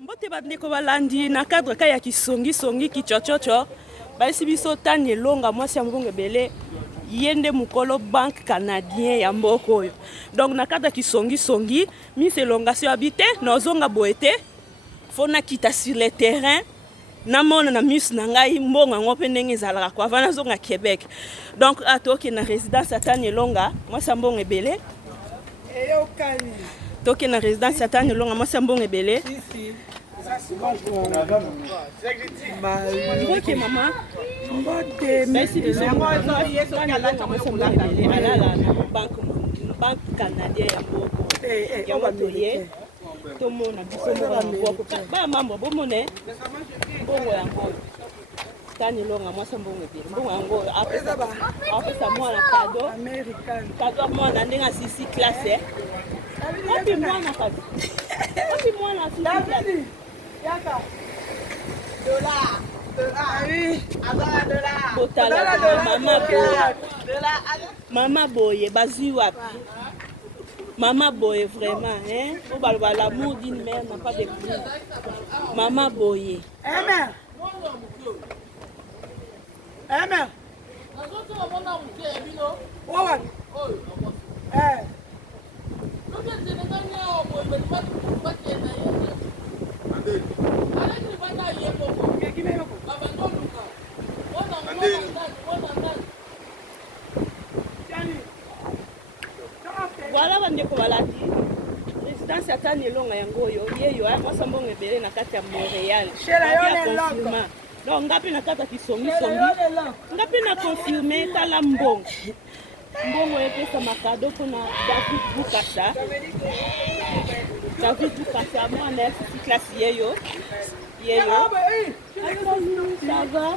Mbote bandeko balandi na cadre ka ya kisongi songi kichochocho baisi biso tani elonga mwasi ya mbongo ebele yende mukolo banque canadien ya mboko oyo. Donc na cadre kisongi songi mise elongation habité nozonga boete fona kita sur le terrain na mona na mus na ngai mbongo yango pe ndenge ezalaka kwa vana zonga Québec. Donc atoke na résidence ya tani elonga mwasi ya mbongo ebele eyokani toke na résidence ya tani elonga mwasi ya mbongo ebele. Ok maman. Merci de banque canadienne ya mboko ya tomona biso mboko ba mambo bomone mbongo yango tani longa mwasi mbongo ebele mbongo yango apesa mwana cadeau cadeau mwana ndenge asisi classe wapi mwana kadi wapi mwana asisi classe yaka dollar oui dollar botala mama boye mama boye bazui wapi mama boye vraiment hein on va l'amour d'une mère n'a pas de prix mama boye amen amen voilà bandeko balati résidence ya tani elonga yango oyo yeyo mwasi mbongo ebele na kati ya Montréal donc ngapi na kati ya kisongisongi ngapi na confirme tala mbongo mbongo epesa makado mpona David Bukasa mwana ya sisi klasi yeyo ça va?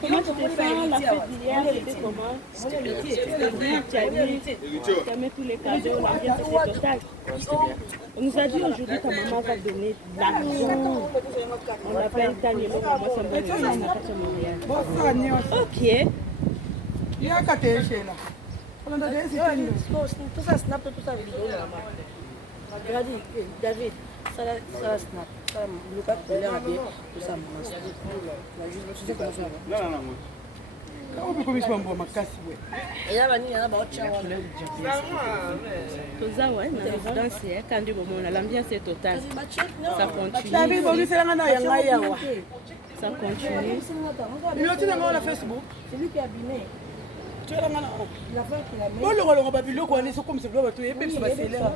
Comment tu te sens? La fête d'hier, c'était comment? C'était bien, tu as mis tous les cadeaux, l'ambiance était totale. On nous a dit aujourd'hui ta maman va donner l'argent. On l'appelle Tani Longa, moi ça me donne ok. Il y a qu'à te chez là. Tout ça snap, tout ça vidéo là-bas. Regardez, David, ça snap. Ça, le cas de l'air habillé, tout ça mange. Tu sais comment ça va? Non. Comment on peut commettre un bon macasse? Il y a un autre chat. Tout ça, ouais, la résidence, quand du moment, l'ambiance est totale. Ça continue. David, bon, c'est là, ça continue. Il y a un Facebook. C'est lui qui a abîmé. Tu es là, il a fait qu'il a mis. Bon, le babylone, on est comme ça, tu es même ça, c'est là.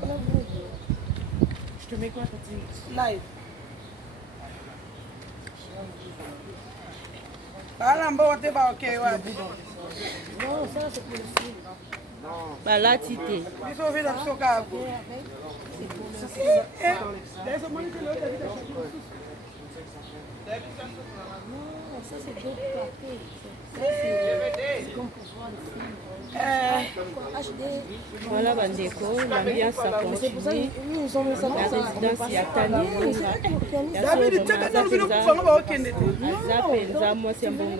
Je te mets quoi, petit live? Non, ça c'est pour le film. Bah là, tité. Non, ça c'est d'autres papiers. Ça c'est comme pour voir le film. HD. Voilà, bandeko, l'ambiance ça continue. La résidence y a Tani Longa. Moi c'est bon.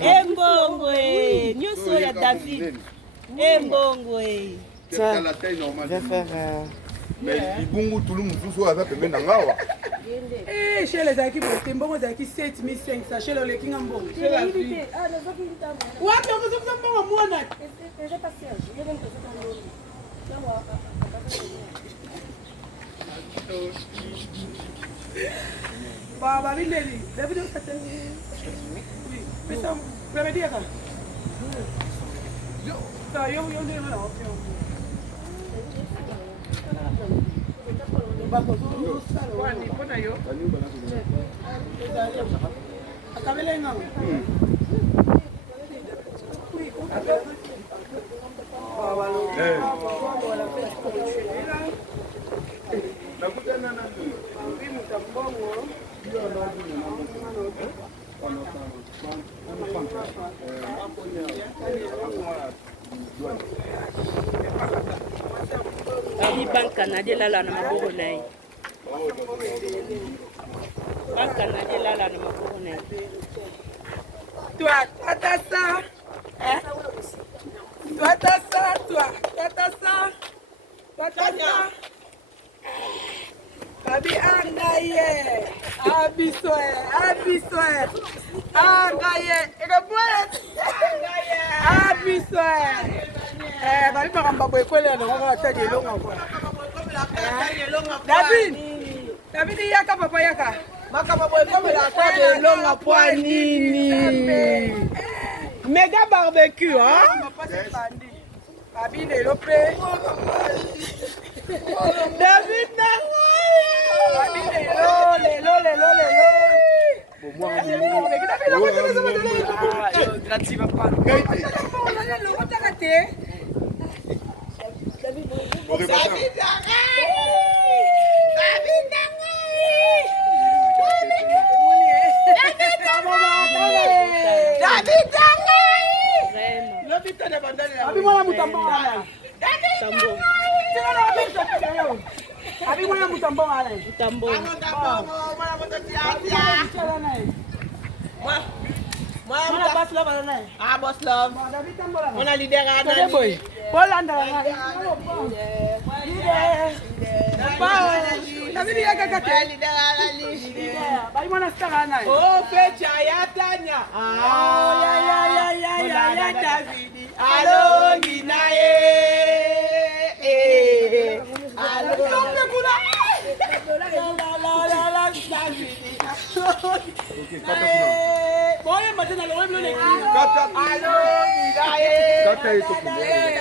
Embongwe, nyuso ya David. Embongwe. C'est la taille normale. Je vais faire. Mais il bongo tout le monde sous ça peut mettre en haut. Eh, chez les équipes, c'est bon, les équipes 7500 chez les King en bon. C'est la limité. Ah, les autres ils t'ont. Ouais, mais vous êtes bon moi là. J'ai passé. Je viens de passer dans l'eau. Là Baba Lili, David Osaten. Oui. Mais ça, vous avez dit ça. Ça, yo dit là, OK. Kwani mbona hiyo? Akabele ngao. Abi banque canadienne là na maboko na ye. Banque canadienne là na maboko Toi, t'as ça. Hein? Toi, t'as ça, toi. Toi, t'as ça. Toi, t'as ça. Babi angaye. Abiswe. Angaye. Abiswe. Babi maramba boekwele na ngoma ta de longa kwa. David yaka papa yaka. Makaba boekwele la ta de longa kwa nini? Méga barbecue, hein? Babi lelo pe. David nangaye. Babi lelo. Grazie papa. Ah, boss love. On a leader à oh, fecha ya Tanya. Ya David. Allo, Ginae. Allo,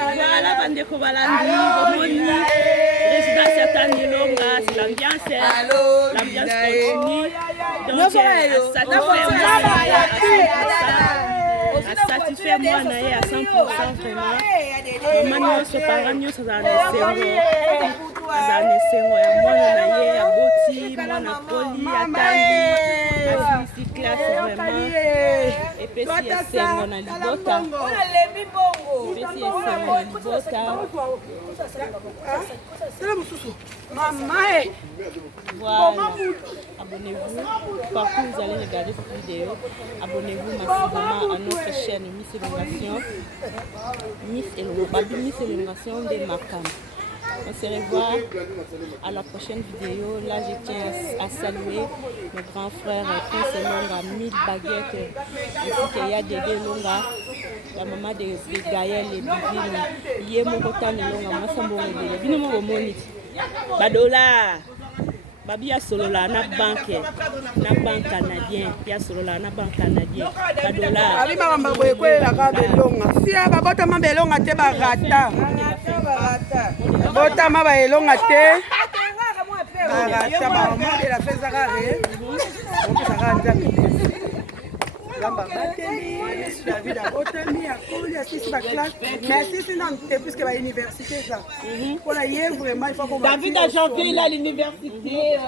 Voilà, bandeko balandi, bomoni, résidence ya Tanilonga, c'est l'ambiance continue. Donc, satisfait moi na ye à 100% vraiment. Mama nyonso parents nyonso azala na esengo ya mwana na ye aboti mwana poli atangi asilisi classe vraiment epesi esengo na libota voilà, abonnez-vous partout vous allez regarder cette vidéo, abonnez-vous massivement à notre chaîne Miss Elongation de Makam. On se revoit à la prochaine vidéo. Là, je tiens à saluer mes grands frères Prince Longa, 1000 baguettes, ainsi qu'il y a Dédé Longa, la maman de Gaël et Bivine, Yemo Rotan Longa, Massambo Rebele, Binomo Monit, Badola. Babi ya solola na banque canadien ya solola na banque canadien badola abi maramba boekwela ka belonga sia babotama belonga te barata botama baelonga te barata bamama de la fezarare opesaka nzambe lamba bateli David abotami akoli asisi baklasse mais asisi nanu te puisque bauniversité eza mpona ye vraiment il faut qu'on David à janvier il est à l'université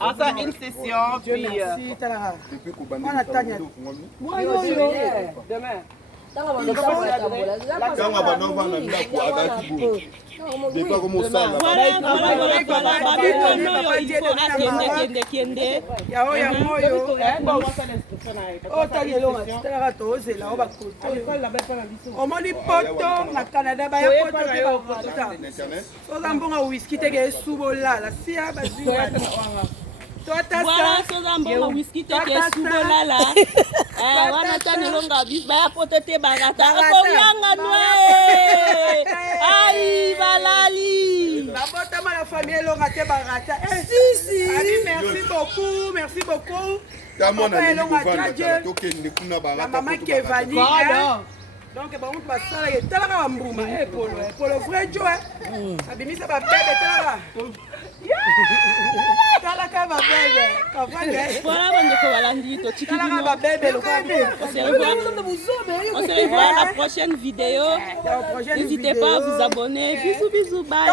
enfin une session puis merci talaka mwana tanya mwana oyo demain Kanga banova na ndako adaki bo. Depa comme ça là. voilà babi kono yo il faut akende yao ya moyo otangelonga titalaka tozela o bakoto omoni poto na Canada baya poto te bakoto ta oza mbonga whisky teke esubolala sia bazwi voilà soza mbonga whisky teke esubolala wana Tanilonga baya poto te barata akonyanga nwe ai balali babotama la famille elonga te barata merci beaucoup maman Kevani donc bango basala etalaka bambuma polo vrai jo abimisa babebe talaka babebe voilà bandeko balandi totiki bino babebe on se revoit à la prochaine vidéo. N'hésitez pas à vous abonner. Bisous, bye.